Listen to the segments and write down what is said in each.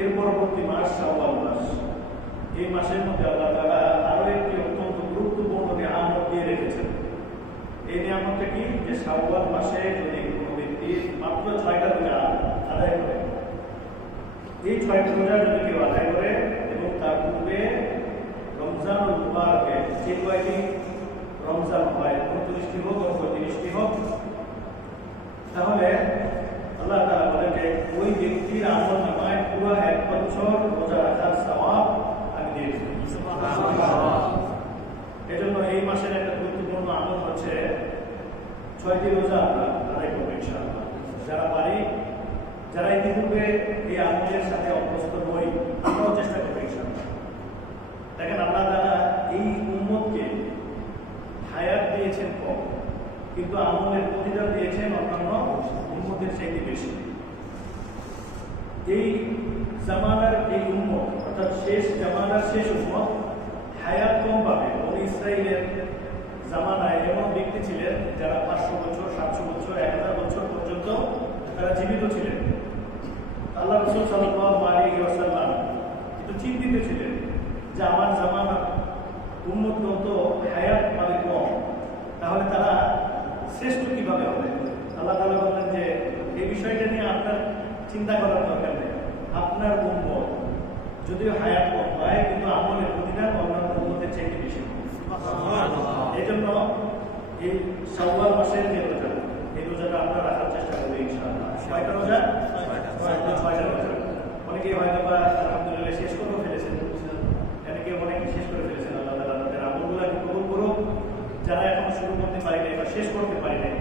এর পরবর্তী মাস শাওয়াল মাস। এই মাসের মধ্যে আল্লাহ তাআলা আরো একটি অত্যন্ত গুরুত্বপূর্ণ নিয়ামত দিয়ে রেখেছেন। এই নিয়ামতটা কি? যে শাওয়াল মাসে যদি কোনো ব্যক্তি মাত্র 6টা রোজা আদায় করে, এই 6টা রোজা যদি কেউ আদায় করে এবং তার পূর্বে রমজানুল মুবারকে যে কয়টি রমজান হয় 29টি হোক অথবা 30টি হোক, তাহলে আল্লাহ তাআলা বলেন যে ওই ব্যক্তির আমল নামায় পুরো 1 বছর রোজা রাখার সওয়াব আমি দিয়ে দেব। এজন্য এই মাসের একটা গুরুত্বপূর্ণ আমল হচ্ছে 6টি রোজা আমরা আদায় করবো ইনশাআল্লাহ। যারা পারি, যারা ইতিপূর্বে এই আমলের সাথে অভ্যস্ত নই, আমরাও চেষ্টা করবো ইনশাআল্লাহ। দেখেন আল্লাহ তাআলা এই উম্মতকে হায়াত দিয়েছেন কম, কিন্তু আমলের প্রতিদান দিয়েছেন অন্যান্য উম্মতের চাইতে বেশি। এই জামানার এই উম্মত অর্থাৎ শেষ জামানার শেষ উম্মত হায়াত কম পাবে। বনি ইসরাইলের জামানায় এমন ব্যক্তি ছিলেন যারা 500 বছর, 700 বছর, 1000 বছর পর্যন্ত তারা জীবিত ছিলেন। আল্লাহ রাসূল সাল্লাল্লাহু আলাইহি ওয়াসাল্লাম কিন্তু চিন্তিত ছিলেন যে আমার জামানার উম্মতগণ তো হায়াত পাবে কম, তাহলে তারা শ্রেষ্ঠ কিভাবে হবে? আল্লাহ তাআলা বললেন যে এই বিষয়টা নিয়ে আপনার চিন্তা করার দরকার নেই। আপনার উম্মত যদিও হায়াত কম পায়, কিন্তু আমলের প্রতিদান অন্যান্য উম্মতের চাইতে বেশি। এই জন্য এই শাওয়াল মাসের যে রোজা, এই রোজাটা আমরা রাখার চেষ্টা করবো ইনশাআল্লাহ। 6টা রোজা, 6টা রোজা। অনেকেই হয়তো বা আলহামদুলিল্লাহ শেষ করেও ফেলেছেন, অনেকে শেষ করে ফেলেছেন। আল্লাহ তাআলা তাদের আমলগুলো কবুল করুক। যারা এখন শুরু করতে পারি নাই বা শেষ করতে পারি নাই,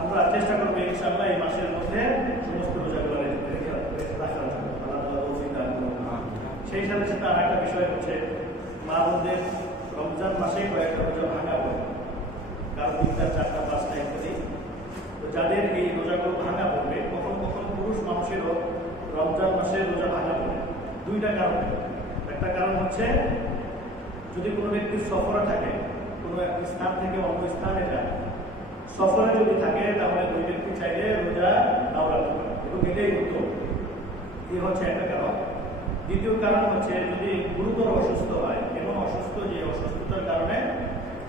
আমরা চেষ্টা করবো ইনশাআল্লাহ এই মাসের মধ্যে সমস্ত রোজাগুলো রাখার জন্য। আল্লাহ তাআলা তৌফিক দান করুন। সেই সাথে সাথে আর একটা বিষয় হচ্ছে মা বোনদের রমজান মাসে কয়েকটা রোজা ভাঙা পড়ে, কারণ 3টা, 4টা, 5টা ইত্যাদি। তো যাদের এই রোজাগুলো ভাঙা পড়বে, কখন কখন পুরুষ মানুষেরও রমজান মাসে রোজা ভাঙা পড়ে 2টা কারণে। একটা কারণ হচ্ছে যদি কোনো ব্যক্তি সফরে থাকে, কোনো এক স্থান থেকে অন্য স্থানে যায়, সফরে যদি থাকে তাহলে ওই ব্যক্তি চাইলে রোজা নাও রাখতে পারে এবং এটাই উত্তম। এই হচ্ছে একটা কারণ। দ্বিতীয় কারণ হচ্ছে যদি গুরুতর অসুস্থ হয় এবং যে অসুস্থতার কারণে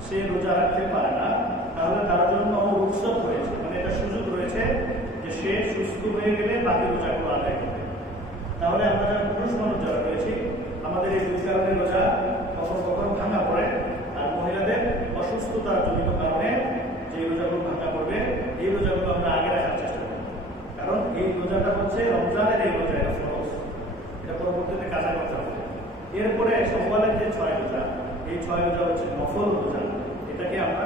সে রোজা রাখতে পারে না, তাহলে তার জন্য রুখসত হয়েছে, মানে এটা সুযোগ রয়েছে যে সে সুস্থ হয়ে গেলে বাকি রোজাগুলো আদায় করবে। তাহলে আমরা যারা পুরুষ মানুষ যারা রয়েছি, আমাদের এই 2 কারণে রোজা কখনো কখনো ভাঙা পড়ে। আর মহিলাদের অসুস্থতার জনিত কারণে যে রোজাগুলো ভাঙা পড়বে, এই রোজাগুলো আমরা আগে রাখার চেষ্টা করব। কারণ এই রোজাটা হচ্ছে রমজানের এই রোজা, এটা ফরজ, এটা পরবর্তীতে কাজা করতে হবে। এরপরে শাওয়ালের যে 6 রোজা, এই 6 রোজা হচ্ছে নফল রোজা, এটাকে আমরা